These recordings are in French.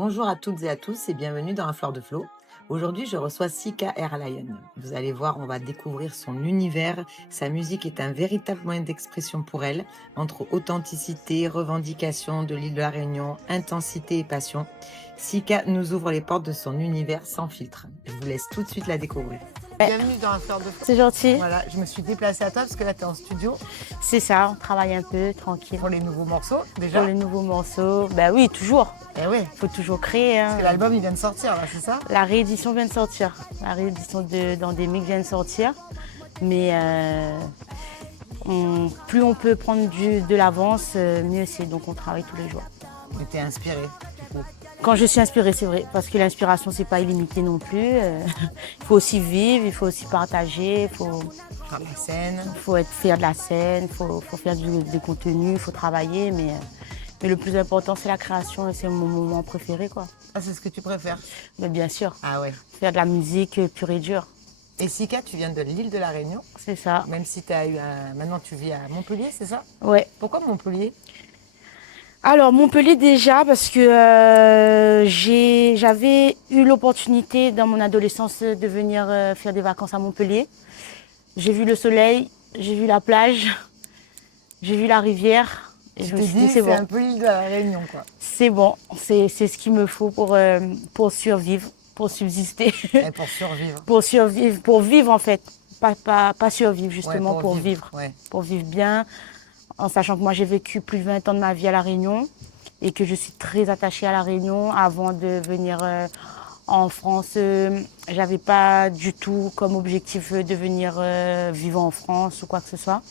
Bonjour à toutes et à tous et bienvenue dans Un Fleur de Flow. Aujourd'hui, je reçois Sika Airlion. Vous allez voir, on va découvrir son univers. Sa musique est un véritable moyen d'expression pour elle, entre authenticité, revendication de l'île de la Réunion, intensité et passion. Sika nous ouvre les portes de son univers sans filtre. Je vous laisse tout de suite la découvrir. Bienvenue dans Un Fleur de Flow. C'est gentil. Voilà, je me suis déplacée à toi parce que là, tu es en studio C'est ça, on travaille un peu, tranquille. pour les nouveaux morceaux déjà. Pour les nouveaux morceaux, bah oui, toujours. Eh oui, Il faut toujours créer. Hein. parce que l'album il vient de sortir là, c'est ça? La réédition vient de sortir. La réédition d'Endémique vient de sortir. Mais plus on peut prendre de l'avance, mieux c'est. Donc on travaille tous les jours. Mais t'es inspirée du coup. Quand je suis inspirée, c'est vrai, parce que l'inspiration, c'est pas illimité non plus. Il faut aussi vivre, il faut aussi partager, il faut Faire la scène. faire de la scène, il faut faire du contenu, il faut travailler. Mais le plus important, c'est la création et c'est mon moment préféré, quoi. Ah, c'est ce que tu préfères? Mais bien sûr, Ah ouais. faire de la musique pure et dure, Et Sika, tu viens de l'île de la Réunion, c'est ça. même si tu as eu maintenant tu vis à Montpellier, c'est ça? Ouais. Pourquoi Montpellier? Alors, Montpellier déjà, parce que j'avais eu l'opportunité dans mon adolescence de venir faire des vacances à Montpellier. J'ai vu le soleil, j'ai vu la plage, j'ai vu la rivière. Et Tu je me t'es suis dit, dit, c'est c'est bon, un peu l'île de la Réunion, quoi. c'est bon, c'est ce qu'il me faut pour survivre, pour subsister. Et pour survivre. Pour survivre, pour vivre en fait. Pas survivre, justement, Ouais, pour vivre. Ouais. Pour vivre bien, en sachant que moi j'ai vécu plus de 20 ans de ma vie à La Réunion et que je suis très attachée à La Réunion. Avant de venir en France, j'avais pas du tout comme objectif de venir vivre en France ou quoi que ce soit.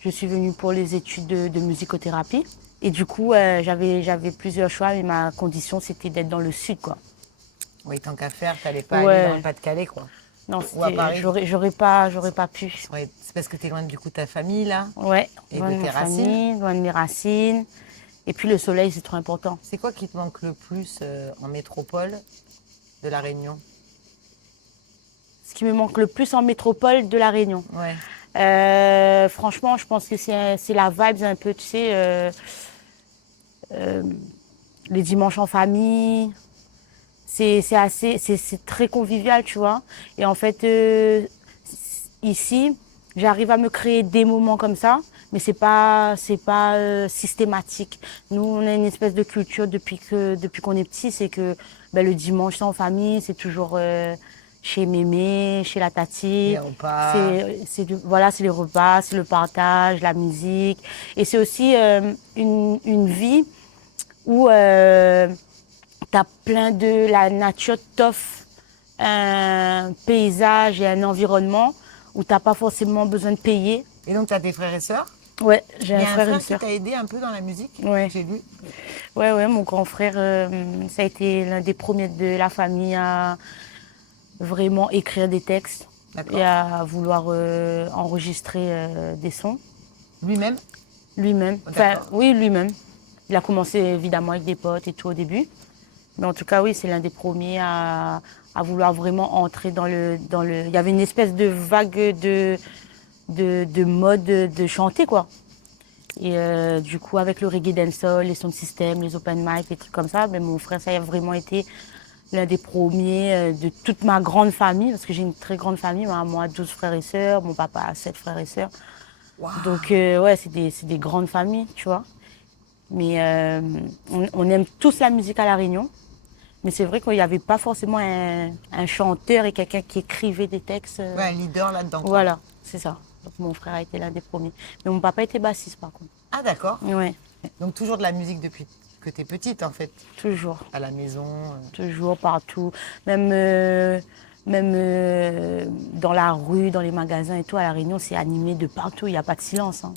Je suis venue pour les études de musicothérapie. Et du coup, j'avais plusieurs choix, mais ma condition c'était d'être dans le sud, quoi. Oui, tant qu'à faire, t'allais pas aller Ouais. dans le Pas-de-Calais, quoi. Non, Ou à Paris. j'aurais pas pu. Ouais, c'est parce que t'es loin du coup de ta famille, là. Ouais, Et loin de de tes ma racines. famille, loin de mes racines. Et puis le soleil, c'est trop important. C'est quoi qui te manque le plus en métropole de la Réunion? Ce qui me manque le plus en métropole de La Réunion. Ouais. Franchement, je pense que c'est la vibe un peu, tu sais, les dimanches en famille. C'est très convivial, tu vois. Et en fait, ici, j'arrive à me créer des moments comme ça, mais c'est pas systématique. Nous, on a une espèce de culture depuis qu'on est petit, c'est que ben, le dimanche, c'est en famille, c'est toujours chez mémé, chez la tati. Les repas. Voilà, c'est les repas, c'est le partage, la musique. Et c'est aussi une vie où t'as plein de la nature t'offre un paysage et un environnement où t'as pas forcément besoin de payer. Et donc, tu as des frères et sœurs? Ouais, j'ai Il y un a un frère et une frère qui sœur. t'a aidé un peu dans la musique? Ouais. J'ai lu. Ouais, mon grand frère, ça a été l'un des premiers de la famille à vraiment écrire des textes D'accord. et à vouloir enregistrer des sons Lui-même? lui-même. Oh, Enfin, d'accord. oui, lui-même. Il a commencé évidemment avec des potes et tout au début. Mais en tout cas, oui, c'est l'un des premiers à vouloir vraiment entrer dans le... Il y avait une espèce de vague de mode de chanter, quoi. Et du coup, avec le reggae dancehall, les sound systems, les open mic, les trucs comme ça, ben, mon frère, ça a vraiment été l'un des premiers de toute ma grande famille, parce que j'ai une très grande famille, moi 12 frères et sœurs, mon papa a 7 frères et sœurs. Waouh. Donc, ouais, c'est des grandes familles, tu vois. Mais on aime tous la musique à La Réunion. Mais c'est vrai qu'il n'y avait pas forcément un chanteur et quelqu'un qui écrivait des textes. Ouais, un leader là-dedans, quoi. Voilà, c'est ça. Donc mon frère a été l'un des premiers. Mais mon papa était bassiste par contre. Ah, d'accord. Ouais, Donc, toujours de la musique depuis que tu es petite, en fait, toujours. à la maison. Toujours, partout. Même, dans la rue, dans les magasins et tout, à La Réunion, c'est animé de partout. Il n'y a pas de silence, hein.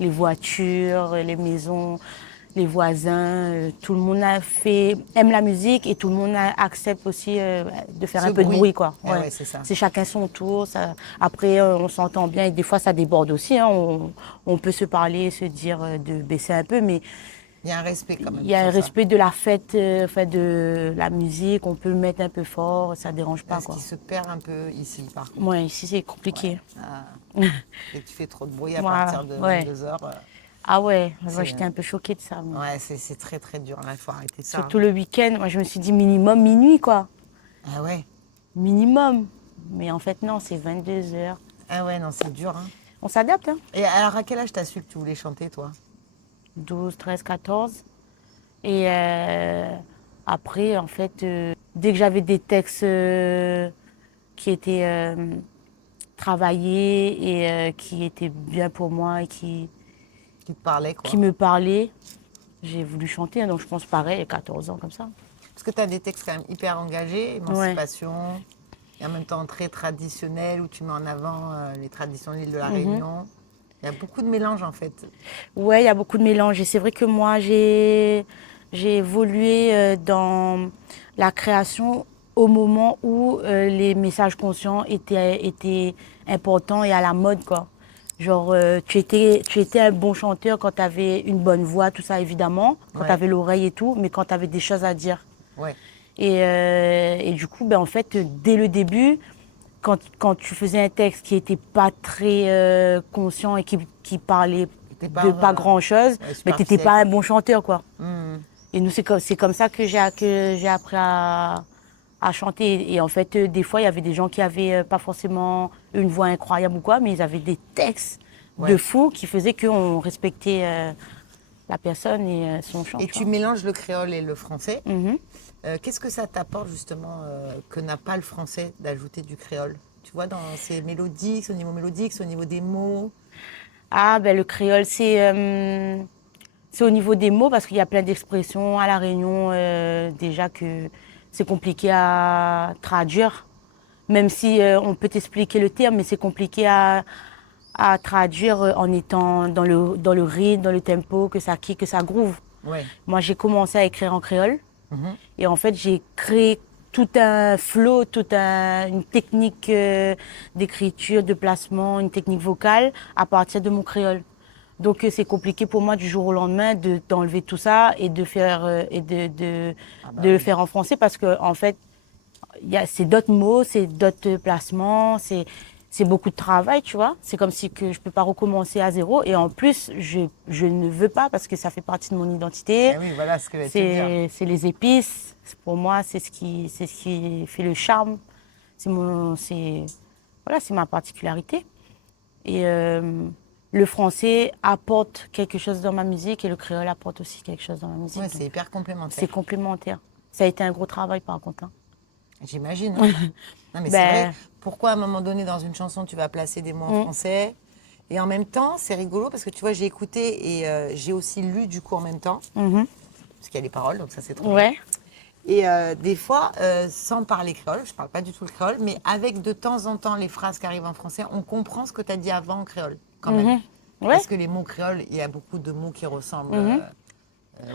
Les voitures, les maisons, les voisins, tout le monde aime la musique et tout le monde accepte aussi de faire Ce un peu de bruit. bruit, quoi. Ah ouais, c'est ça. C'est chacun son tour. Après, on s'entend bien et des fois, ça déborde aussi, hein. On peut se parler, se dire de baisser un peu, mais Il y a un respect quand même. il y a un sur ça. respect de la fête, enfin de la musique. On peut le mettre un peu fort, ça dérange pas, Ce quoi. qui se perd un peu ici, par contre. Ouais, ici, c'est compliqué. Ah. Et tu fais trop de bruit à Voilà, partir de ouais. 22h. Ah ouais, moi C'est, j'étais un peu choquée de ça. ouais, c'est très très dur. Là, il faut arrêter ça, hein. Surtout le week-end, moi je me suis dit minimum minuit quoi. Ah ouais, Minimum. Mais en fait non, c'est 22 heures. ah ouais, non, c'est dur, hein. On s'adapte, hein. Et alors, à quel âge t'as su que tu voulais chanter, toi? 12, 13, 14. Et après, en fait, dès que j'avais des textes qui étaient travaillés et qui étaient bien pour moi et Qui te parlait, qui quoi. me parlaient, j'ai voulu chanter. Donc je pense pareil, 14 ans comme ça. Parce que tu as des textes quand même hyper engagés, Ouais. émancipation, et en même temps très traditionnels, où tu mets en avant les traditions de l'île de la Mhm. Réunion. Il y a beaucoup de mélanges, en fait. Ouais, il y a beaucoup de mélanges. Et c'est vrai que moi, j'ai évolué dans la création au moment où les messages conscients étaient importants et à la mode, quoi. Genre, tu étais un bon chanteur quand tu avais une bonne voix, tout ça, évidemment, quand tu Ouais, avais l'oreille et tout, mais quand tu avais des choses à dire. ouais, Et du coup, ben, en fait, dès le début, quand tu faisais un texte qui n'était pas très conscient et qui parlait c'était de pas pas grand-chose, ouais, mais tu n'étais superficiel, pas un quoi. bon chanteur, quoi. Hmm. Et nous, c'est comme ça que j'ai appris à chanter. Et en fait, des fois, il y avait des gens qui avaient pas forcément une voix incroyable ou quoi, mais ils avaient des textes de Ouais. fou qui faisaient qu'on respectait la personne et son chant, Et tu tu vois. mélanges le créole et le français. Mhm. Qu'est-ce que ça t'apporte, justement, que n'a pas le français d'ajouter du créole? Tu vois, dans ces mélodiques, au niveau des mots. Ah, ben le créole, c'est au niveau des mots parce qu'il y a plein d'expressions à La Réunion déjà que c'est compliqué à traduire. Même si on peut t'expliquer le terme, mais c'est compliqué à traduire en étant dans le rythme, dans le tempo, que ça kick, que ça groove. Ouais. Moi, j'ai commencé à écrire en créole Mhm. et en fait, j'ai créé tout un flow, une technique d'écriture, de placement, une technique vocale à partir de mon créole. Donc c'est compliqué pour moi du jour au lendemain d'enlever tout ça et de faire Ah bah de le oui. faire en français parce que en fait c'est d'autres mots, c'est d'autres placements, c'est beaucoup de travail, tu vois. C'est comme si que je peux pas recommencer à zéro et en plus je ne veux pas parce que ça fait partie de mon identité. Eh oui, voilà ce que je vais te dire. C'est les épices. Pour moi, c'est ce qui fait le charme. C'est voilà, c'est ma particularité. Et le français apporte quelque chose dans ma musique et le créole apporte aussi quelque chose dans ma musique. Ouais, Donc, c'est hyper c'est complémentaire. complémentaire. Ça a été un gros travail par contre, hein. J'imagine, hein. Non, mais c'est vrai, Ben, pourquoi à un moment donné dans une chanson tu vas placer des mots en mm, français et en même temps, c'est rigolo parce que tu vois, j'ai écouté et j'ai aussi lu du coup en même temps, mhm, parce qu'il y a les paroles, donc ça c'est trop bien. ouais, Et des fois, sans parler créole, je parle pas du tout le créole, mais avec de temps en temps les phrases qui arrivent en français, on comprend ce que tu as dit avant en créole, quand même. mhm, ouais, Parce que les mots créoles, il y a beaucoup de mots qui ressemblent mhm.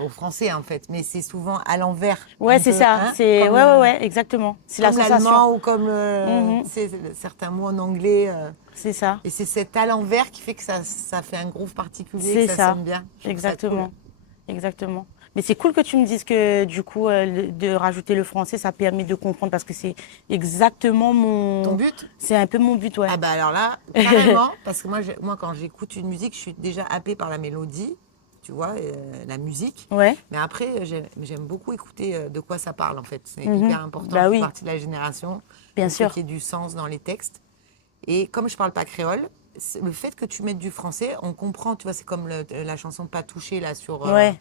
au français en fait, mais c'est souvent à l'envers, Ouais, un c'est peu, ça. hein, C'est ouais, ouais, ouais, exactement. C'est la comme sensation. l'allemand ou comme Mhm, tu sais, certains mots en anglais. c'est ça. Et c'est cet à l'envers qui fait que ça fait un groove particulier, que C'est ça ça. sonne bien. Je trouve ça cool. Exactement. Exactement. Mais c'est cool que tu me dises que du coup, de rajouter le français, ça permet de comprendre parce que c'est exactement Ton mon. but? C'est un peu mon but, ouais. Ah bah alors là, carrément, parce que moi, moi quand j'écoute une musique, je suis déjà happée par la mélodie, tu vois, la musique. Ouais. Mais après, j'aime beaucoup écouter de quoi ça parle en fait. C'est Mhm. hyper important, je Bah fais oui, partie de la génération. bien Il faut qu'il sûr. y ait du sens dans les textes. Et comme je parle pas créole, le fait que tu mettes du français, on comprend, tu vois, c'est comme la chanson Pas touché là sur Ouais.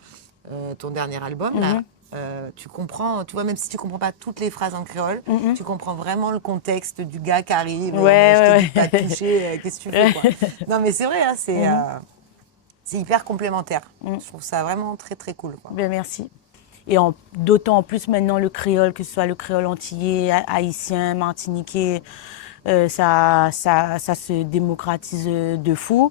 ton dernier album là. Mhm. Tu comprends, tu vois, même si tu comprends pas toutes les phrases en créole, Mhm. tu comprends vraiment le contexte du gars qui arrive. Ouais, Mais je t'ai dit ouais, de pas te ouais. toucher, qu'est-ce que tu fais quoi? Non, mais c'est vrai, hein, Mhm. c'est hyper complémentaire. Mhm. Je trouve ça vraiment très très cool quoi. Bien, merci. Et d'autant plus maintenant le créole, que ce soit le créole antillais, haïtien, martiniquais, ça se démocratise de fou.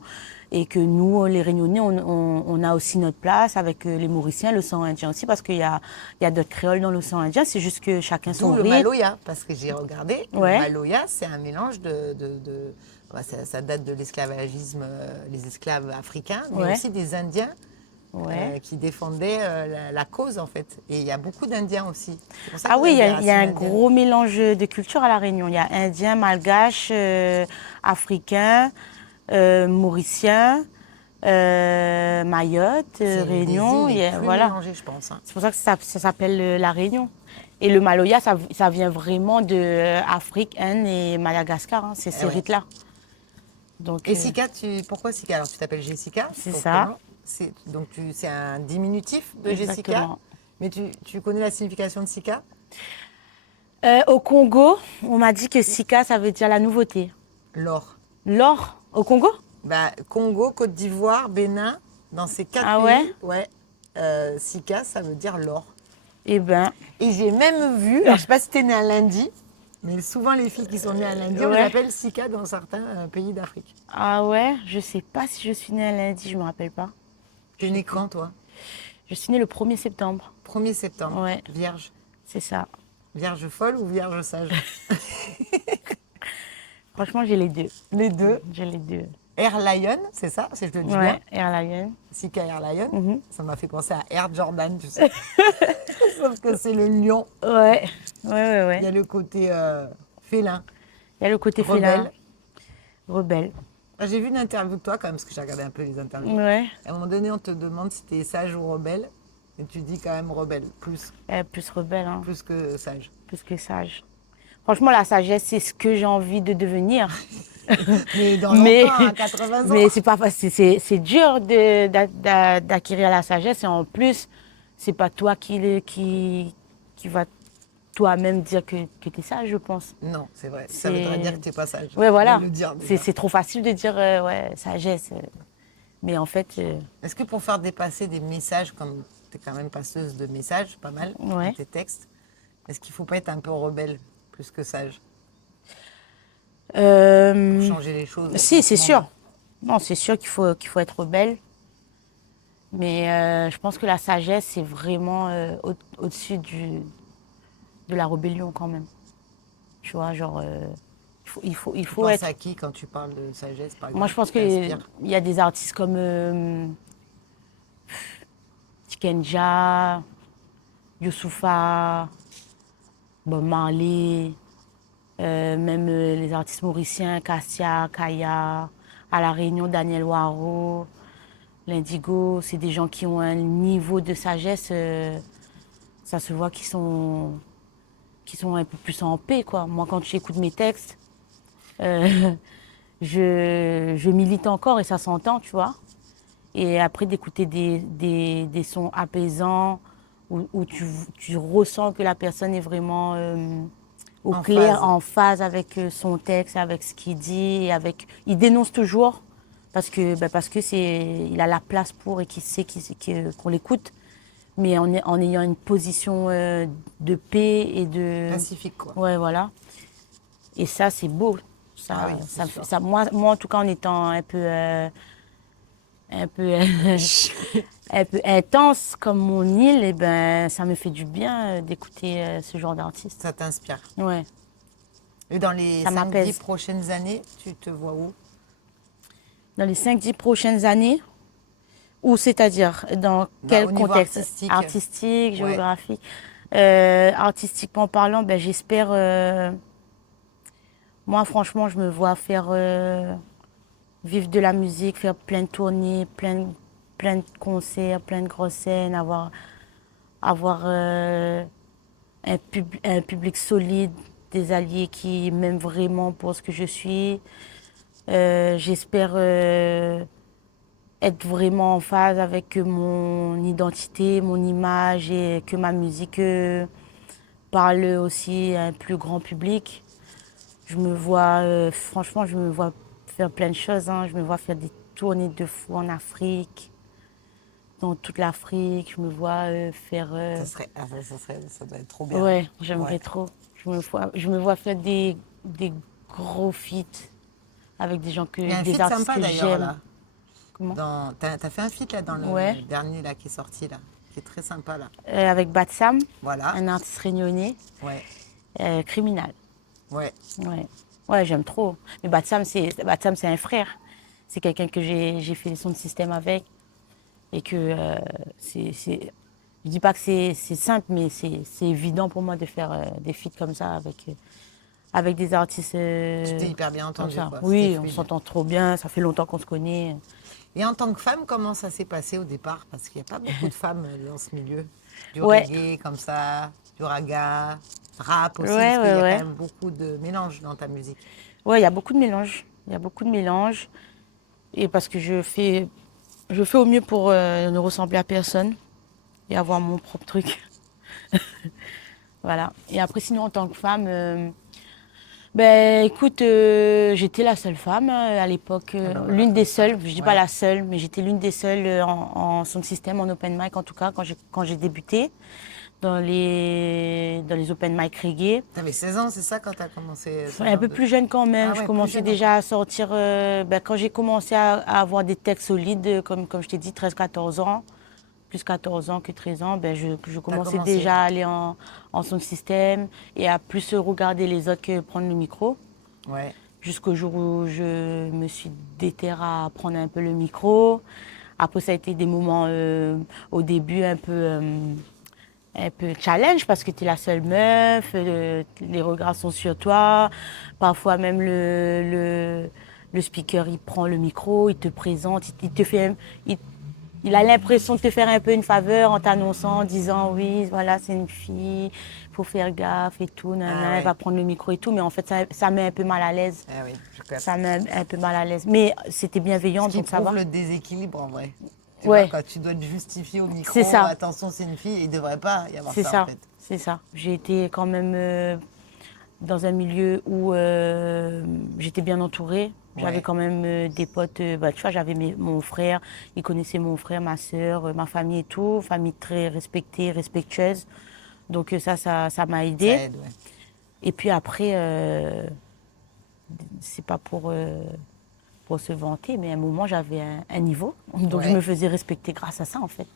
Et que nous, les Réunionnais, on a aussi notre place avec les Mauriciens, l'océan Indien aussi, parce il y a d'autres créoles dans l'océan Indien. C'est juste que chacun D'où son le rythme. maloya, parce que j'ai regardé, le Ouais, maloya, c'est un mélange bah, ça date de l'esclavagisme, les esclaves africains, mais ouais, aussi des Indiens ouais. qui défendaient la cause en fait. Et il y a beaucoup d'Indiens aussi. C'est pour ça que Ah vous oui, avez des il y a racines un indiennes. gros mélange de cultures à La Réunion. Il y a indien, malgache, africain, mauricien. Mayotte, C'est Réunion, des îles les plus voilà. mélangées, je pense. Hein. C'est pour ça que ça s'appelle la Réunion. Et le Maloya, ça vient vraiment de Afrique, Inde et Madagascar, hein, c'est ces Ouais. rites-là. Donc, Et Sika, pourquoi Sika? Alors, tu t'appelles Jessica, c'est ton ça, prénom. Donc, c'est un diminutif de Jessica. exactement. Mais tu connais la signification de Sika? Au Congo, on m'a dit que Sika, ça veut dire la nouveauté. L'or. L'or, au Congo? Bah, Congo, Côte d'Ivoire, Bénin, dans ces 4 Ah ouais? pays, ouais, Sika, ça veut dire l'or. Eh ben, Et j'ai même vu, alors je sais pas si t'es né un lundi, mais souvent les filles qui sont nées un lundi, on les ouais. appelle Sika dans certains pays d'Afrique. Ah ouais, je sais pas si je suis née un lundi, je me rappelle pas. T'es né quand, toi? Je suis née le 1er septembre. 1er septembre, Ouais, vierge. c'est ça. Vierge folle ou vierge sage? Franchement, j'ai les deux. Les deux. J'ai les deux. Air Lion, c'est ça, si je te le dis bien? Ouais, Air Lion. Sika Air Lion, Mhm. ça m'a fait penser à Air Jordan, tu sais. Sauf que c'est le lion. Ouais, ouais, ouais, Il y ouais. a le côté félin, Il y a le côté félin, rebelle. rebelle. Ah, j'ai vu une interview de toi quand même, parce que j'ai regardé un peu les interviews. Ouais, À un moment donné, on te demande si tu es sage ou rebelle. Et tu dis quand même rebelle, plus rebelle, hein, plus que sage. plus que sage. Franchement, la sagesse, c'est ce que j'ai envie de devenir. Mais dans Mais, longtemps, à 80 ans. mais c'est pas facile. C'est dur d'acquérir la sagesse. Et en plus, c'est pas toi qui va toi-même dire que tu es sage, je pense. Non, c'est vrai. Ça voudrait dire que tu n'es pas sage. Ouais, Je voilà. vais le dire déjà. C'est trop facile de dire, ouais, sagesse. Mais en fait, Est-ce que pour faire dépasser des messages, comme tu es quand même passeuse de messages, pas mal, ouais. dans tes textes, est-ce qu'il ne faut pas être un peu rebelle, plus que sage, pour changer les choses? Si, c'est sûr. Non, c'est sûr qu'il faut être rebelle. Mais je pense que la sagesse, c'est vraiment au-dessus de la rébellion quand même. Tu vois, genre, il Tu faut penses être... à qui quand tu parles de sagesse, par exemple? Moi, je pense qui t'inspire qu'il y a des artistes comme Tikenja, Youssoupha, Bob Marley, même les artistes mauriciens, Kassia, Kaya, à La Réunion, Daniel Waro, l'Indigo. C'est des gens qui ont un niveau de sagesse, ça se voit qu'ils sont un peu plus en paix, quoi. Moi, quand j'écoute mes textes, euh, je milite encore et ça s'entend, tu vois. Et après, d'écouter des sons apaisants où tu ressens que la personne est vraiment au En clair, phase. en phase avec son texte, avec ce qu'il dit. Il dénonce toujours parce que il a la place pour et qu'il sait qu'on l'écoute. Mais en ayant une position de paix et de... Pacifique, quoi. Ouais, voilà. Et ça, c'est beau. Ça, Ah oui, c'est sûr. moi, en tout cas, en étant un peu, un peu intense comme mon île, et ben, ça me fait du bien d'écouter ce genre d'artiste. Ça t'inspire. Ouais, Et dans les ça 5-10 m'apaise. prochaines années, tu te vois où? Dans les 5-10 prochaines années, ou c'est-à-dire dans quel Au niveau contexte? artistique. Artistique, Ouais. géographique. Artistiquement parlant, ben, j'espère... moi, franchement, je me vois faire vivre de la musique, faire plein de tournées, plein de concerts, plein de grosses scènes, avoir un public solide, des alliés qui m'aiment vraiment pour ce que je suis. J'espère être vraiment en phase avec mon identité, mon image et que ma musique parle aussi à un plus grand public. Je me vois, franchement, je me vois faire plein de choses, hein. Je me vois faire des tournées de fou en Afrique, dans toute l'Afrique. Je me vois faire... Ça doit être trop bien. ouais, j'aimerais Ouais. trop. Je me vois faire des gros feats avec des gens Il y a un des feat artistes sympa que d'ailleurs j'aime. là. Comment? T'as fait un feat là dans Ouais, le dernier là qui est sorti là, qui est très sympa là. avec Batsam, Voilà. un artiste réunionnais, Ouais. criminal. Ouais. Ouais, ouais, j'aime trop. Mais Batsam, c'est un frère. C'est quelqu'un que j'ai fait les sons de système avec. Et que je dis pas que c'est simple, mais c'est évident pour moi de faire des feats comme ça avec des artistes Tu t'es hyper bien comme entendu ça. quoi. C'était Oui, on fluide. s'entend trop bien, ça fait longtemps qu'on se connaît. Et en tant que femme, comment ça s'est passé au départ? Parce qu'il n'y a pas beaucoup de femmes dans ce milieu. Du Ouais, reggae comme ça, du raga, rap aussi, parce ouais, qu'il ouais, y a quand ouais. même beaucoup de mélange dans ta musique. Ouais, il y a beaucoup de mélange. Il y a beaucoup de mélange. Et parce que je fais au mieux pour ne ressembler à personne et avoir mon propre truc. Voilà. Et après, sinon, en tant que femme, ben écoute, j'étais la seule femme à l'époque, Ah ben voilà, l'une comme des ça. seules, je dis pas Ouais. la seule, mais j'étais l'une des seules en sound system, en open mic en tout cas, quand j'ai débuté dans les open mic reggae. T'avais 16 ans, c'est ça, quand t'as commencé ce Un genre peu de... plus jeune quand même, Ah je ouais, plus commençais jeune encore. déjà à sortir, quand j'ai commencé à avoir des textes solides, comme je t'ai dit, 13 14 ans, plus 14 ans que 13 ans, ben je T'as commençais commencé. déjà à aller en sound system et à plus regarder les autres que prendre le micro. Ouais. Jusqu'au jour où je me suis déterrée à prendre un peu le micro. Après, ça a été des moments au début un peu challenge parce que tu es la seule meuf, les regards sont sur toi. Parfois même le speaker, il prend le micro, il te présente, il te fait, il, il a l'impression de te faire un peu une faveur en t'annonçant, en disant oui, voilà, c'est une fille, il faut faire gaffe et tout, Ah nanana, elle ouais. va prendre le micro et tout. Mais en fait, ça met un peu mal à l'aise. Ah oui, je Ça capte. met un peu mal à l'aise. Mais c'était Ce bienveillant, qui donc ça prouve va. le déséquilibre en vrai. Tu vois, Ouais, quand tu dois te justifier au c'est micro, ça, attention, c'est une fille, il ne devrait pas y avoir c'est ça en ça, fait. c'est ça. J'ai été quand même dans un milieu où j'étais bien entourée. J'avais Ouais. quand même des potes, bah, tu vois, j'avais mon frère, ils connaissaient mon frère, ma soeur, ma famille et tout, famille très respectée, respectueuse. Donc ça m'a Ça aidée. aide, ouais. Et puis après, c'est pas pour se vanter, mais à un moment, j'avais un niveau. Donc je me Ouais. faisais respecter grâce à ça, en fait.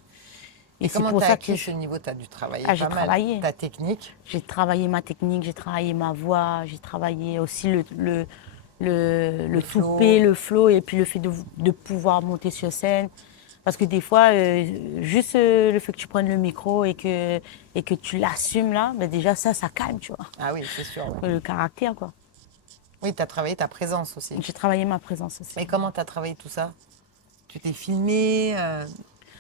Et Et c'est comment pour tu as ça que acquis ce niveau? Tu as dû travailler j'ai pas mal. travaillé. Ta technique, J'ai travaillé ma technique, j'ai travaillé ma voix, j'ai travaillé aussi le le toupet, flow. le flow et puis le fait de pouvoir monter sur scène. Parce que des fois, juste le fait que tu prennes le micro et que tu l'assumes là, ben déjà ça calme, tu vois. Ah oui, c'est sûr, ouais. Le caractère, quoi. Oui, tu as travaillé ta présence aussi. J'ai travaillé ma présence aussi. Mais comment tu as travaillé tout ça? Tu t'es filmé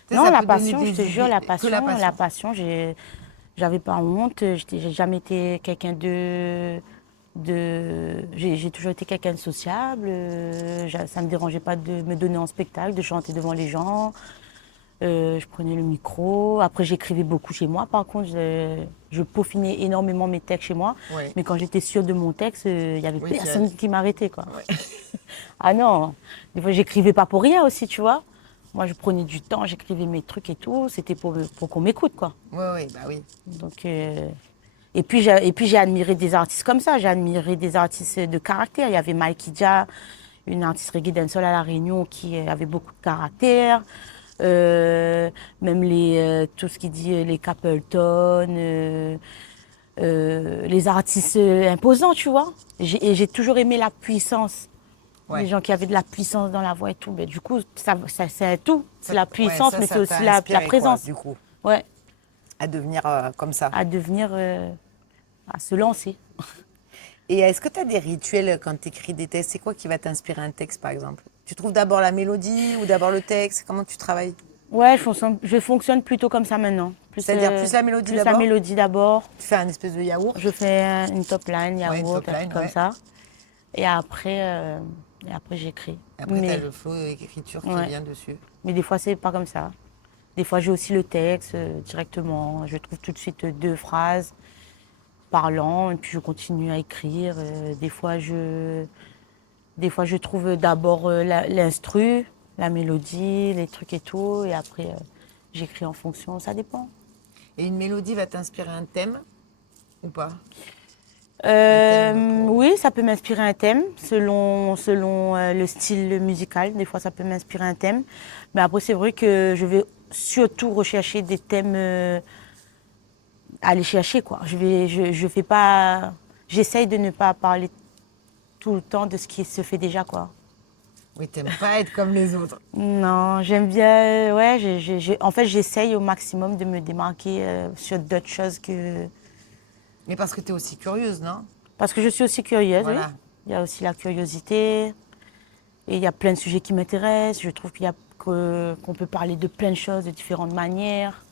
tu sais, Non, ça la peut donner passion, je te des jure, idées. Que la la passion. passion, j'avais pas honte, j'ai jamais été quelqu'un j'ai toujours été quelqu'un de sociable, ça me dérangeait pas de me donner en spectacle, de chanter devant les gens, je prenais le micro, après j'écrivais beaucoup chez moi, par contre, je peaufinais énormément mes textes chez moi, Oui, mais quand j'étais sûre de mon texte, il y avait oui, tu as... personne qui m'arrêtait, quoi. Ouais. Ah non, des fois j'écrivais pas pour rien aussi, tu vois. Moi, je prenais du temps, j'écrivais mes trucs et tout. C'était pour qu'on m'écoute, quoi. Oui, oui, bah oui. Donc, et puis j'ai admiré des artistes comme ça. J'ai admiré des artistes de caractère. Il y avait Mikey Dia, une artiste reggae dancehall à La Réunion qui avait beaucoup de caractère. Même tout ce qui dit les Capleton, les artistes imposants, tu vois. Et j'ai toujours aimé la puissance. Des Ouais. gens qui avaient de la puissance dans la voix et tout. Mais du coup, c'est un tout. C'est la Ouais, puissance, mais c'est ça t'a aussi la inspiré, quoi, présence. du coup, Ouais, à devenir comme ça. à devenir, à se lancer. Et est-ce que tu as des rituels quand tu écris des textes? C'est quoi qui va t'inspirer un texte, par exemple? Tu trouves d'abord la mélodie ou d'abord le texte? Comment tu travailles? Ouais, je fonctionne plutôt comme ça maintenant. C'est-à-dire plus la mélodie Plus la d'abord? mélodie d'abord. Tu fais un espèce de Je yaourt? fais une top line, Ouais, une yaourt, top un truc line, comme ouais. ça. Et et après j'écris. Après, tu as le flow d'écriture qui Ouais. vient dessus. Mais des fois, c'est pas comme ça. Des fois, j'ai aussi le texte directement. Je trouve tout de suite deux phrases parlant et puis je continue à écrire. Des fois, je trouve d'abord l'instru, la mélodie, les trucs et tout, et après, j'écris en fonction. Ça dépend. Et une mélodie va t'inspirer un thème ou pas? Un thème pour... Oui, ça peut m'inspirer un thème selon le style musical. Des fois, ça peut m'inspirer un thème. Mais après, c'est vrai que je vais surtout rechercher des thèmes à aller chercher, quoi. Je fais pas, j'essaye de ne pas parler tout le temps de ce qui se fait déjà, quoi. Oui, t'aimes pas être comme les autres. Non, j'aime bien, ouais, en fait, j'essaye au maximum de me démarquer sur d'autres choses que... Mais parce que tu es aussi curieuse, non? Parce que je suis aussi curieuse, oui. Voilà. Il y a aussi la curiosité. Et il y a plein de sujets qui m'intéressent. Je trouve qu'il y a qu'on peut parler de plein de choses de différentes manières.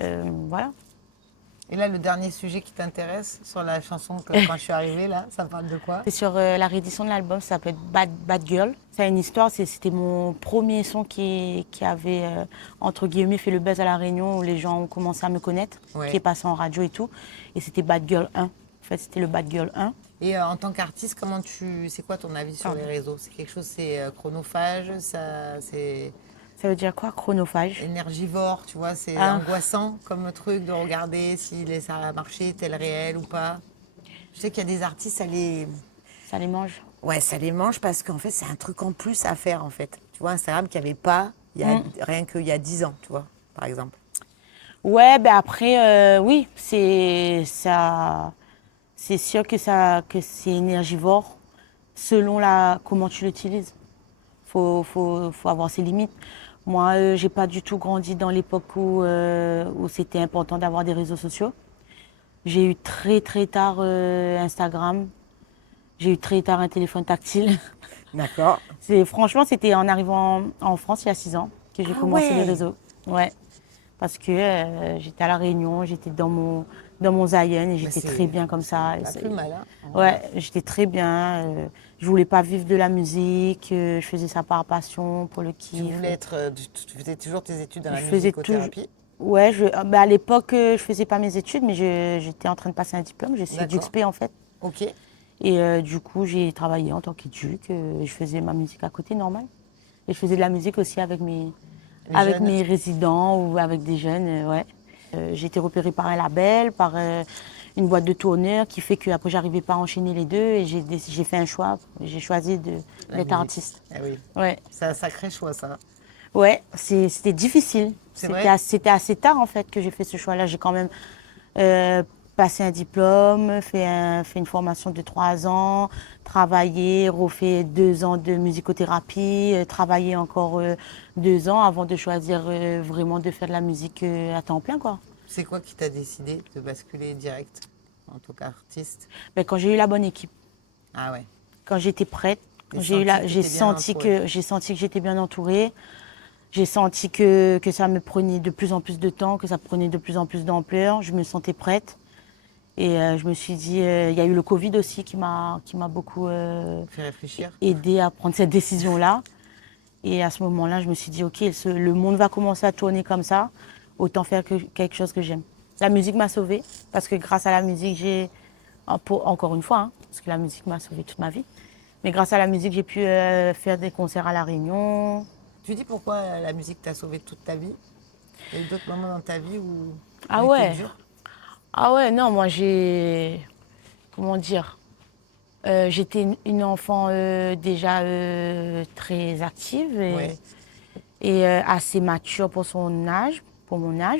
Voilà. Et là, le dernier sujet qui t'intéresse sur la chanson que quand je suis arrivée, là, ça parle de quoi? C'est sur la réédition de l'album, ça s'appelle Bad Girl. Ça a une histoire, c'était mon premier son qui avait, entre guillemets, fait le buzz à La Réunion, où les gens ont commencé à me connaître, Ouais. qui est passé en radio et tout. Et c'était Bad Girl 1. En fait, c'était le Bad Girl 1. Et en tant qu'artiste, c'est quoi ton avis sur les réseaux? C'est quelque chose, c'est chronophage, c'est Ça veut dire quoi, chronophage? énergivore, tu vois, c'est Ah. angoissant comme truc de regarder si ça a marché tel réel ou pas. Je sais qu'il y a des artistes, Ça les mange. ouais, ça les mange parce qu'en fait, c'est un truc en plus à faire, en fait. Tu vois, Instagram qu'il n'y avait pas rien qu'il y a 10 ans, tu vois, par exemple. Ouais, ben après, oui, c'est sûr que c'est énergivore selon comment tu l'utilises. Faut avoir ses limites. Moi, j'ai pas du tout grandi dans l'époque où c'était important d'avoir des réseaux sociaux. J'ai eu très très tard Instagram. J'ai eu très tard un téléphone tactile. D'accord. Franchement, c'était en arrivant en France il y a 6 ans que j'ai Ah commencé les ouais. réseaux. Ouais. Parce que j'étais à La Réunion, j'étais dans mon Zion et j'étais très bien comme ça. Pas plus mal, hein. Ouais, j'étais très bien. Je voulais pas vivre de la musique. Je faisais ça par passion, pour le Tu kiff. voulais tu faisais toujours tes études dans la Je faisais musicothérapie? Ouais, à l'époque, je faisais pas mes études, mais j'étais en train de passer un diplôme. J'ai suis D'accord. d'XP en fait. Ok. Et du coup, j'ai travaillé en tant qu'éduc. Je faisais ma musique à côté, normal. Et je faisais de la musique aussi avec Jeunes. mes résidents ou avec des jeunes, ouais. J'ai été repérée par un label, par une boîte de tourneurs qui fait qu'après, j'arrivais pas à enchaîner les deux et j'ai fait un choix. J'ai choisi La d'être musique. artiste. Ah oui. Ouais, C'est un sacré choix, ça. ouais, c'était difficile. C'est vrai? C'était assez tard en fait que j'ai fait ce choix-là. J'ai quand même euh, passé un diplôme, fait une formation de 3 ans, travaillé, refait 2 ans de musicothérapie, travaillé encore 2 ans avant de choisir vraiment de faire de la musique à temps plein, quoi. C'est quoi qui t'a décidé de basculer direct en tant qu'artiste? Ben, quand j'ai eu la bonne équipe, Ah ouais. quand j'étais prête, T'as senti que t'étais bien entourée. j'ai senti que j'étais bien entourée. J'ai senti que ça me prenait de plus en plus de temps, que ça prenait de plus en plus d'ampleur. Je me sentais prête. Et je me suis dit, il y a eu le Covid aussi qui m'a beaucoup Fait réfléchir. aidé à prendre cette décision-là. Et à ce moment-là, je me suis dit, OK, le monde va commencer à tourner comme ça. Autant faire quelque chose que j'aime. La musique m'a sauvée parce que grâce à la musique, encore une fois, hein, parce que la musique m'a sauvée toute ma vie. Mais grâce à la musique, j'ai pu faire des concerts à La Réunion. Tu dis pourquoi la musique t'a sauvé toute ta vie? Il y a eu d'autres moments dans ta vie où ça Ah a été ouais, dur? ah ouais, non, moi comment dire, j'étais une enfant déjà très active Ouais. et assez mature pour mon âge,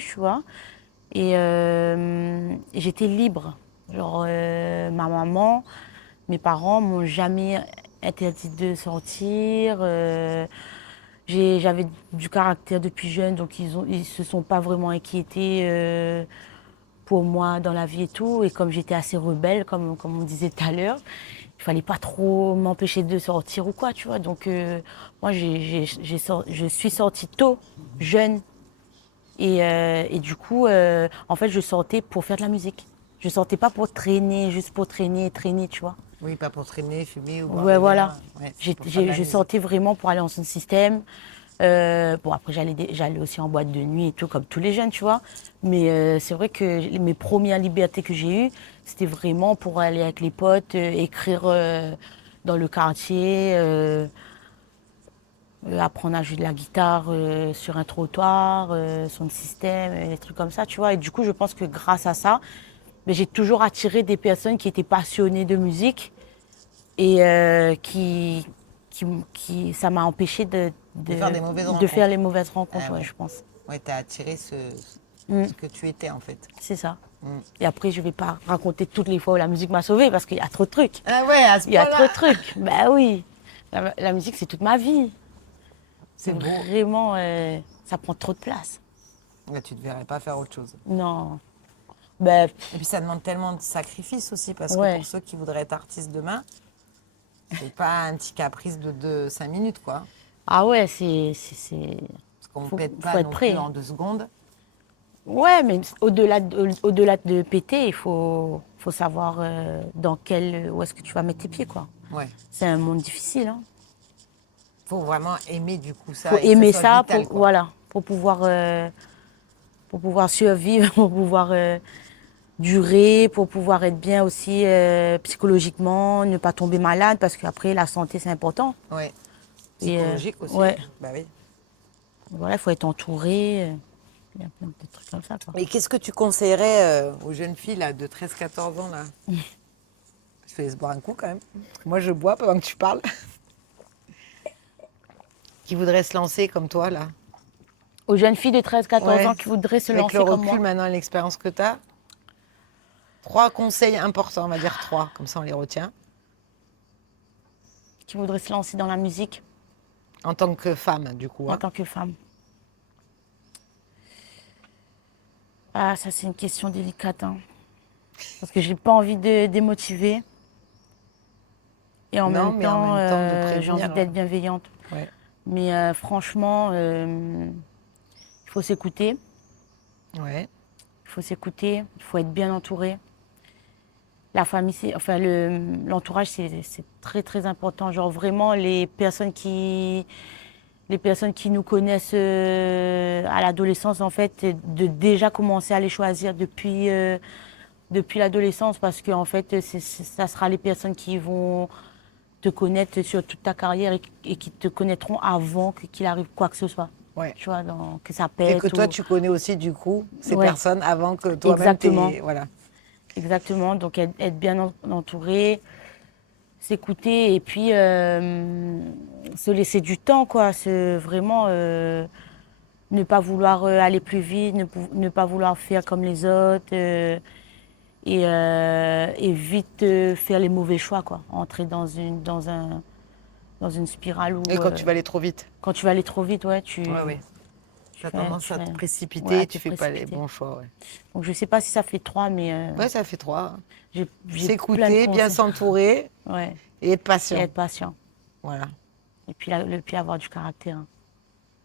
tu vois. Et j'étais libre. Genre, ma maman, mes parents m'ont jamais interdit de sortir. J'avais du caractère depuis jeune, donc ils se sont pas vraiment inquiétés pour moi dans la vie et tout. Et comme j'étais assez rebelle, comme on disait tout à l'heure, il fallait pas trop m'empêcher de sortir ou quoi, tu vois. Donc, moi, je suis sortie tôt, jeune. Et du coup, en fait, je sortais pour faire de la musique. Je sortais pas pour traîner, juste pour traîner et traîner, tu vois. Oui, pas pour traîner, fumer ou boire Ouais, des voilà. verres. Ouais, c'est pour faire de la Je musique. sortais vraiment pour aller en son système. Bon, après, j'allais aussi en boîte de nuit et tout, comme tous les jeunes, tu vois. Mais c'est vrai que mes premières libertés que j'ai eues, c'était vraiment pour aller avec les potes, écrire dans le quartier, apprendre à jouer de la guitare sur un trottoir, son système, des trucs comme ça, tu vois. Et du coup, je pense que grâce à ça, mais j'ai toujours attiré des personnes qui étaient passionnées de musique et ça m'a empêché De faire des mauvaises de faire rencontres. les mauvaises rencontres, Ah ouais, ouais. je pense. Ouais, t'as attiré Mm. ce que tu étais en fait. C'est ça. Mm. Et après, je vais pas raconter toutes les fois où la musique m'a sauvée parce qu'il y a trop de trucs. Ah ouais, à ce Il y a trop point-là. de trucs. Ben oui. La musique, c'est toute ma vie. C'est beau. Vraiment, ça prend trop de place. Là, tu ne te verrais pas faire autre chose. Non. Ben, Et puis ça demande tellement de sacrifices aussi, parce que ouais. pour ceux qui voudraient être artistes demain, c'est pas un petit caprice de 5 minutes, quoi. Ah ouais, Parce qu'on ne faut, pète faut pas être non plus prêt. en 2 secondes. Ouais, mais au-delà de péter, faut savoir où est-ce que tu vas mettre tes pieds, quoi. Ouais. C'est un monde difficile, hein. Faut vraiment aimer du coup Faut ça et que ça aimer soit ça vital, quoi. voilà, pour pouvoir survivre, pour pouvoir durer, pour pouvoir être bien aussi psychologiquement, ne pas tomber malade, parce qu'après, la santé, c'est important. Ouais. Et Psychologique aussi. ouais, Bah oui. voilà, il faut être entouré. Il y a plein de trucs comme ça, quoi. Et qu'est-ce que tu conseillerais aux jeunes filles là, de 13-14 ans là? Je te laisse boire un coup quand même. Moi je bois pendant que tu parles. Qui voudraient se lancer comme toi là. Aux jeunes filles de 13-14 Ouais. ans qui voudraient se Avec le lancer comme recul moi, maintenant et l'expérience que tu as. 3 conseils importants, on va dire 3, comme ça on les retient. qui voudraient se lancer dans la musique En tant que femme, du coup. en Hein. tant que femme. Ah, ça, c'est une question délicate, hein. Parce que j'ai pas envie de démotiver. Et en Non, même mais en temps, même temps de j'ai envie prévenir. d'être bienveillante. Ouais. Mais franchement, il faut s'écouter. Ouais. Il faut s'écouter. Il faut être bien entouré. La famille, enfin, l'entourage, c'est très, très important. Genre, vraiment, les personnes qui nous connaissent à l'adolescence, en fait, de déjà commencer à les choisir depuis l'adolescence, parce que en fait, ça sera les personnes qui vont te connaître sur toute ta carrière et qui te connaîtront avant qu'il arrive quoi que ce soit. Ouais. Tu vois, que ça Et que pète toi, ou... tu connais aussi, du coup, ces Ouais, personnes avant que toi-même exactement. t'aies. Voilà. Exactement. Donc, être bien entouré, s'écouter et puis se laisser du temps, quoi. Vraiment ne pas vouloir aller plus vite, ne pas vouloir faire comme les autres. Et vite faire les mauvais choix, quoi. Entrer dans une spirale où Et quand tu vas aller trop vite. quand tu vas aller trop vite, ouais, Ouais, ouais. tu Tu as fais, tendance à te ouais, précipiter, à tu te fais pas les précipiter. bons choix. Ouais, Donc je sais pas si ça fait 3, mais ouais ça fait 3. j'ai plein de S'écouter, bien conseils. s'entourer Ouais, et être et patient. être patient. Voilà. Et puis avoir du caractère, hein.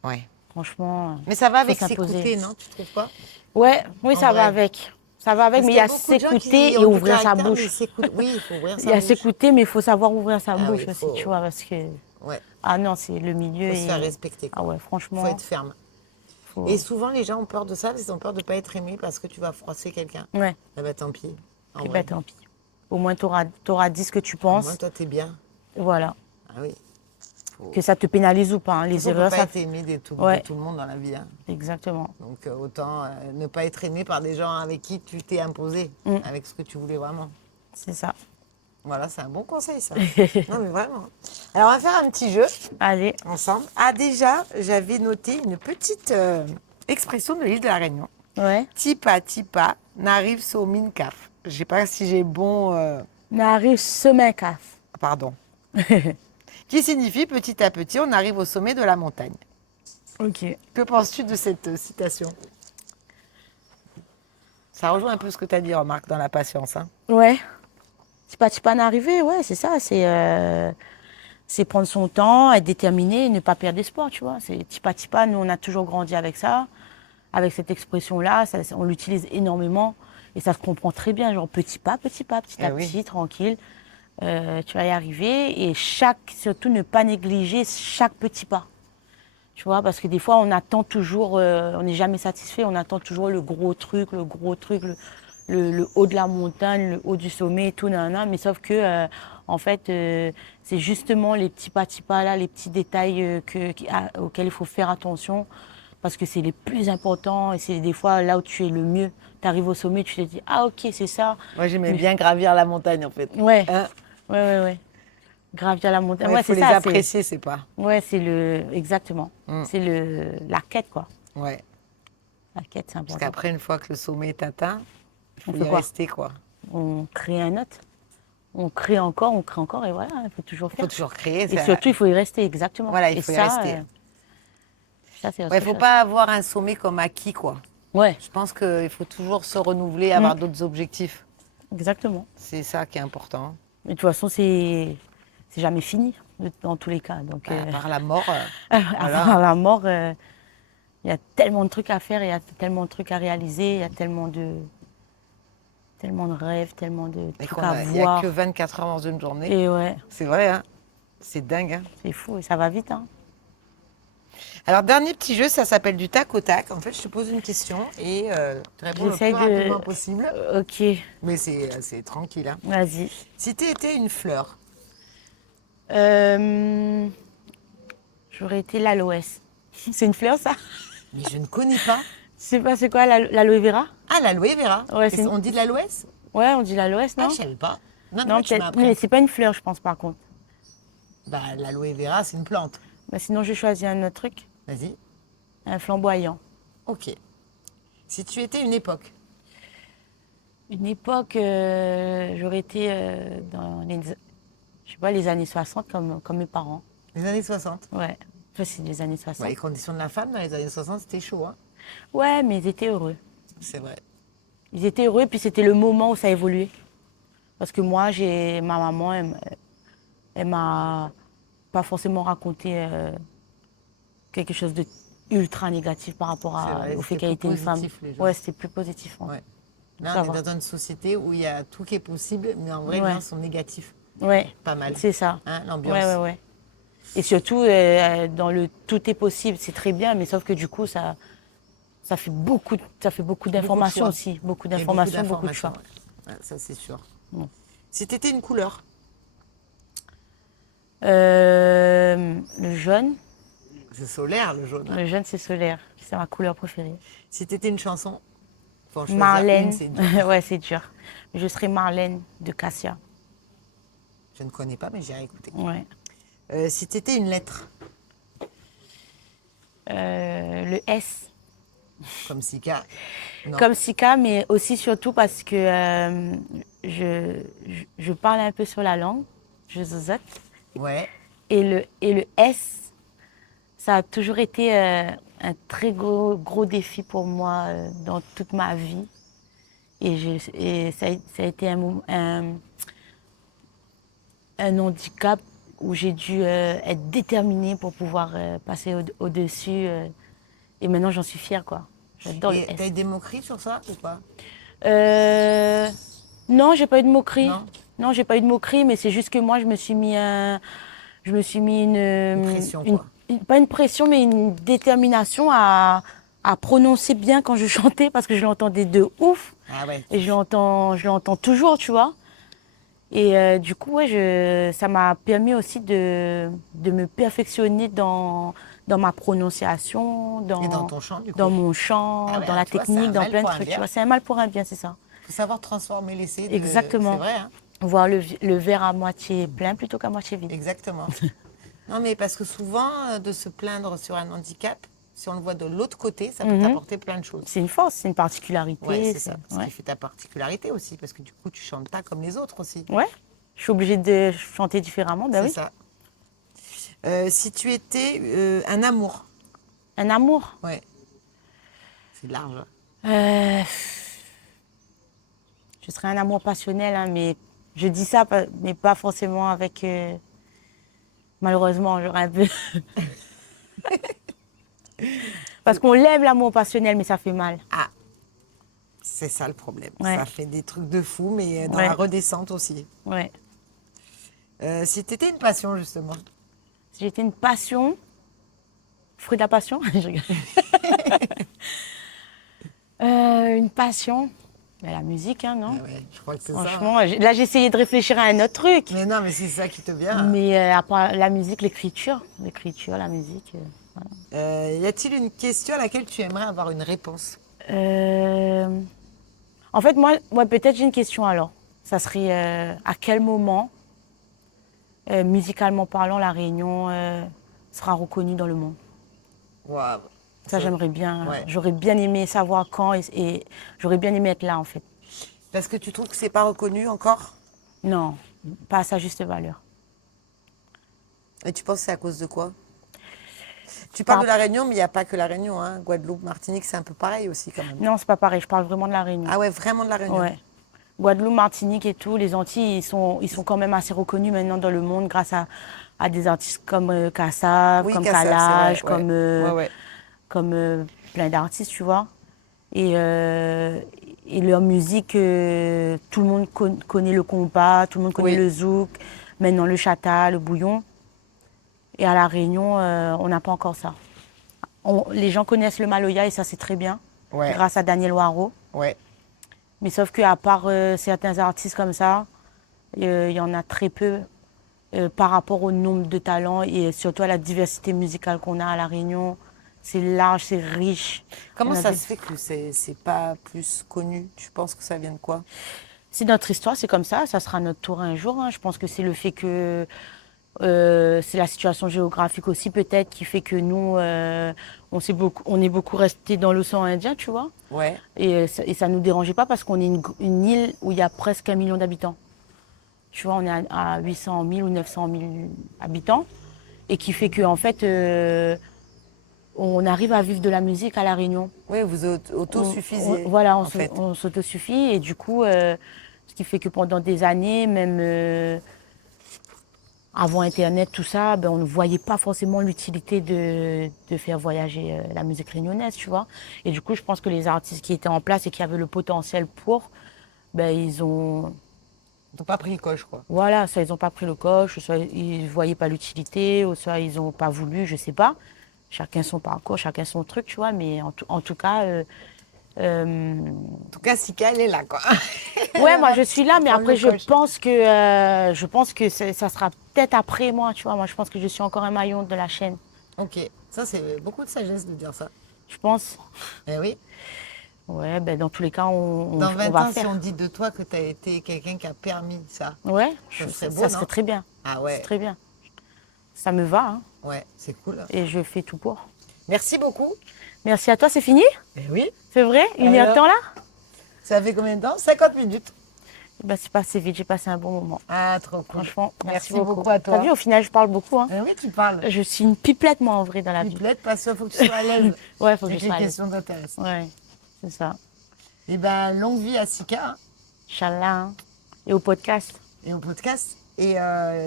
Ouais. Franchement, Mais ça va faut avec s'imposer. s'écouter, non? Tu trouves pas? Ouais, oui, En ça va vrai. avec. Ça va avec, Parce mais il qu'il y y a a beaucoup de gens qui s'écouter et ont du ouvrir sa caractère, mais ils bouche. s'écoutent. Oui, il faut ouvrir Il y sa a bouche. s'écouter, mais il faut savoir ouvrir sa Ah oui, bouche il aussi, tu faut. vois, parce que Ouais. ah non, c'est le milieu Faut se faire et respecter, ah quoi. ouais, Faut être franchement, ferme. Et faut souvent, les gens ont peur de ça, ils ont peur de ne pas être aimé parce que tu vas froisser quelqu'un. ouais, Ah bah tant pis, en et ben vrai. tant pis. Au moins t'auras dit ce que tu Au moins, penses, toi, t'es bien. voilà. Ah oui. Que ça te pénalise ou pas, hein. De toute Les façon, on ne peut erreurs, pas ça être aimé de ouais, tout le monde dans la vie. Hein. exactement. Donc, autant ne pas être aimé par des gens avec qui tu t'es imposé, Mm, avec ce que tu voulais vraiment. c'est ça. Voilà, c'est un bon conseil, ça. Non, mais vraiment. Alors, on va faire un petit jeu Allez, ensemble. Ah, déjà, j'avais noté une petite expression de l'île de la Réunion. ouais. Tipa, tipa, n'arrive so min kaf. Je sais pas si j'ai bon. N'arrive semain casse. Pardon. Qui signifie petit à petit, on arrive au sommet de la montagne. Ok. Que penses-tu de cette citation? Ça rejoint un peu ce que tu as dit, remarque, dans la patience. Hein. Ouais. C'est pas n'arriver, ouais, c'est ça. C'est prendre son temps, être déterminé et ne pas perdre espoir, tu vois. C'est petit pas. Nous, on a toujours grandi avec ça, avec cette expression-là. On l'utilise énormément et ça se comprend très bien. Genre petit Eh à oui. petit, tranquille. Tu vas y arriver et surtout ne pas négliger chaque petit pas. Tu vois, parce que des fois, on attend toujours, on n'est jamais satisfait, on attend toujours le gros truc, le haut de la montagne, le haut du sommet, et tout, nanana. Mais sauf que, en fait, c'est justement les petits pas là, les petits détails auxquels il faut faire attention, parce que c'est les plus importants et c'est des fois là où tu es le mieux. Tu arrives au sommet, tu te dis, ah ok, c'est ça. Moi, j'aimais Mais bien gravir la montagne, en fait. ouais, Hein? ouais. Gravir la montagne, Ouais, il ouais, faut c'est les ça, apprécier, c'est pas. ouais, exactement. Mm. C'est la quête, quoi. Ouais. La quête, c'est Parce important. qu'après, une fois que le sommet est atteint, il On faut fait y quoi? rester, quoi. On crée un autre. On crée encore, et voilà, il faut toujours Il faut faire. toujours créer. Et surtout, il faut y rester, exactement. Voilà, il Et faut y ça, rester. ça c'est Ouais, il autre faut chose. pas avoir un sommet comme acquis, quoi. Ouais, Je pense qu'il faut toujours se renouveler, mm, avoir d'autres objectifs. exactement. C'est ça qui est important. Mais de toute façon, c'est jamais fini. dans tous les cas. Donc, Par la mort, voilà. avant la mort, il y a tellement de trucs à faire, il y a tellement de trucs à réaliser, il y a tellement de rêves, tellement de Et trucs à il n'y a voir. que 24 heures dans une journée. Et ouais, C'est vrai, hein? C'est dingue, hein? c'est fou, et ça va vite, hein. Alors, dernier petit jeu, ça s'appelle du tac au tac. En fait, je te pose une question et tu réponds le plus J'essaye rapidement possible. Ok, Mais c'est tranquille, hein? vas-y. Si tu étais une fleur, Euh, J'aurais été l'aloès. C'est une fleur, ça? mais je ne connais pas. Tu sais pas c'est quoi l'aloe vera? Ah, l'aloe vera. Ouais, c'est On dit de l'aloès? Ouais, on dit l'aloès, Ah, non? je savais pas. Non, Non, tu m'as peut-être. appris. Mais c'est pas une fleur, je pense, par contre. Bah, l'aloe vera, c'est une plante. Bah, sinon, je choisis un autre truc. Vas-y. Un flamboyant. Ok. Si tu étais une époque, Une époque, j'aurais été dans je sais pas, les années 60 comme mes parents. les années 60. Ouais. Enfin, c'est les années Ouais, 60. les conditions de la femme dans les années 60, c'était chaud, hein? Ouais, mais ils étaient heureux. C'est vrai. Ils étaient heureux, et puis c'était le moment où ça évoluait. Parce que moi, ma maman, elle m'a pas forcément raconté quelque chose de ultra négatif par rapport C'est vrai, au fait c'était qu'elle plus était une femme. positif, les gens. Ouais, c'était plus positif. Ouais. Ouais. Donc Là, ça on va. est dans une société où il y a tout qui est possible, mais en vrai, les Ouais. gens sont négatifs. Ouais, Pas mal. c'est ça. Hein, l'ambiance. Ouais, ouais, ouais. Et surtout, dans le tout est possible, c'est très bien, mais sauf que du coup, ça fait beaucoup d'informations choix. aussi. Beaucoup Et d'informations, beaucoup de choix. Ouais. Ouais, ça, c'est sûr. Bon. Si tu étais une couleur, Le jaune. c'est solaire, le jaune, hein. Le jaune, c'est solaire. C'est ma couleur préférée. Si tu étais une chanson, faut en choisir Marlène. une, c'est dur. Ouais, c'est dur. Je serais Marlène de Cassia. Je ne connais pas, mais j'irai écouter. Ouais. Si tu étais une lettre, Le S. comme Sika, non. Comme Sika, mais aussi surtout parce que je parle un peu sur la langue. Je zozote. Ouais. Et le S, ça a toujours été un très gros défi pour moi dans toute ma vie. Et ça a été un handicap où j'ai dû être déterminée pour pouvoir passer au-dessus. Et maintenant, j'en suis fière, quoi. J'adore le Et t'as eu S. des moqueries sur ça ou pas? Non, j'ai pas eu de moquerie. Non. Non, j'ai pas eu de moquerie, mais c'est juste que moi, je me suis mis Une pression, quoi. pas une pression, mais une détermination à prononcer bien quand je chantais parce que je l'entendais de ouf. Ah ouais. Et je l'entends toujours, tu vois. Et du coup, ouais, ça m'a permis aussi de me perfectionner dans ma prononciation, Et dans ton chant, du coup? dans mon chant, Ah ouais, dans la tu vois, c'est un technique, dans mal plein de pour un trucs. Tu bien. vois, c'est un mal pour un bien, c'est ça. Faut savoir transformer l'essai. Exactement. C'est vrai, hein? Voir le verre à moitié plein plutôt qu'à moitié vide. Exactement. Non, mais parce que souvent, de se plaindre sur un handicap, si on le voit de l'autre côté, ça peut t'apporter plein de choses. C'est une force, c'est une particularité. Ouais, c'est ça. Ce Ouais. qui fait ta particularité aussi, parce que du coup, tu chantes pas comme les autres aussi. Ouais, je suis obligée de chanter différemment, ben C'est oui. ça. Si tu étais un amour, Un amour. ouais, c'est large, hein. Euh, Je serais un amour passionnel, hein, mais je dis ça, mais pas forcément avec. Malheureusement, j'aurais un peu. Parce qu'on l'aime l'amour passionnel, mais ça fait mal. Ah, c'est ça le problème. Ouais. Ça fait des trucs de fou, mais dans Ouais. la redescente aussi. Ouais. Si tu étais une passion, justement, Si j'étais une passion, fruit de la passion, je rigole. Une passion, ben, la musique, hein, non? ah ouais, je crois que c'est ça. Franchement, là, j'ai essayé de réfléchir à un autre truc. Mais non, mais c'est ça qui te vient. Mais à part la musique, l'écriture, la musique. Voilà. Y a-t-il une question à laquelle tu aimerais avoir une réponse? En fait, moi, peut-être j'ai une question alors. Ça serait à quel moment, musicalement parlant, La Réunion sera reconnue dans le monde? Waouh. Ça, j'aimerais bien. Ouais. J'aurais bien aimé savoir quand et j'aurais bien aimé être là, en fait. Parce que tu trouves que c'est pas reconnu encore? Non, pas à sa juste valeur. Et tu penses que c'est à cause de quoi? Tu parles Par- de la Réunion, mais il n'y a pas que la Réunion, hein. Guadeloupe, Martinique, c'est un peu pareil aussi quand même. Non, c'est pas pareil. Je parle vraiment de La Réunion. Ah ouais, vraiment de la Réunion. Ouais. Guadeloupe, Martinique et tout, les Antilles, ils sont quand même assez reconnus maintenant dans le monde grâce à à des artistes comme Kassav, Oui, comme Kassav, c'est Kalash, vrai, ouais. Ouais, ouais. comme plein d'artistes, tu vois. Et leur musique, tout le monde connaît le compas, tout le monde connaît Oui. le zouk, maintenant le chata, le bouillon. Et à La Réunion, on n'a pas encore ça. Les gens connaissent le maloya et ça c'est très bien, Ouais. grâce à Daniel Waro. Ouais. Mais sauf qu'à part certains artistes comme ça, il y en a très peu par rapport au nombre de talents et surtout à la diversité musicale qu'on a à La Réunion. C'est large, c'est riche. Comment On ça avait- se fait que c'est pas plus connu? Tu penses que ça vient de quoi? C'est notre histoire, c'est comme ça sera notre tour un jour, hein. Je pense que c'est le fait que c'est la situation géographique aussi peut-être qui fait que nous, on est beaucoup resté dans l'océan Indien, tu vois. Ouais. Et ça nous dérangeait pas parce qu'on est une île où il y a presque 1 million d'habitants. Tu vois, on est à 800 000 ou 900 000 habitants. Et qui fait qu'en fait, on arrive à vivre de la musique à La Réunion. Oui, vous autosuffisiez. Voilà, en fait. on s'autosuffit. Et du coup, ce qui fait que pendant des années, même avant Internet, tout ça, ben, on ne voyait pas forcément l'utilité de faire voyager la musique réunionnaise, tu vois. Et du coup, je pense que les artistes qui étaient en place et qui avaient le potentiel pour, ben, ils n'ont pas pris le coche, quoi. voilà, soit ils n'ont pas pris le coche, soit ils ne voyaient pas l'utilité, ou soit ils n'ont pas voulu, je ne sais pas. Chacun son parcours, chacun son truc, tu vois. Mais en tout cas, En tout cas, Sika, elle est là, quoi. ouais, moi je suis là, mais Prendre après le coche. je pense que ça sera peut-être après moi, tu vois. Moi, je pense que je suis encore un maillon de la chaîne. Ok, ça, c'est beaucoup de sagesse de dire ça. Je pense. Eh oui. Ouais, ben dans tous les cas, Dans on 20 va ans, si faire. on dit de toi que tu as été quelqu'un qui a permis ça, Ouais, ça serait beau, ça non? serait très bien. Ah C'est ouais, très bien. Ça me va, hein, ouais, c'est cool. et je fais tout pour. Merci beaucoup. Merci à toi, c'est fini? Eh oui. C'est vrai? 1 heure de temps là? Ça fait combien de temps? 50 minutes. Ben, c'est passé vite, j'ai passé un bon moment. Ah, trop cool. Franchement, Merci beaucoup à toi. T'as vu, au final, je parle beaucoup. Hein. Eh oui, tu parles. Je suis une pipelette, moi, en vrai, dans la vie. Pipelette, parce qu'il faut que tu sois à l'aise. Ouais, faut que avec je sois à les l'aise. questions t'intéressent. Ouais, c'est ça. Eh ben, longue vie à Sika Inch'Allah. Hein. Et au podcast. et au podcast. Et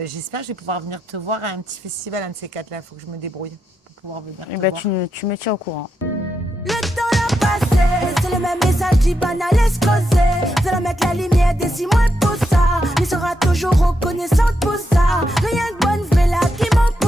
j'espère que je vais pouvoir venir te voir à un petit festival, un de ces quatre-là. Il faut que je me débrouille pour pouvoir venir te Eh ben, voir. tu me tiens au courant. Le temps l'a passé, c'est le même message d'Ibana laisse causer. Vous allez mettre la lumière des 6 mois pour ça. Mais sera toujours reconnaissante pour ça. Rien que bonne vraie là qui manque.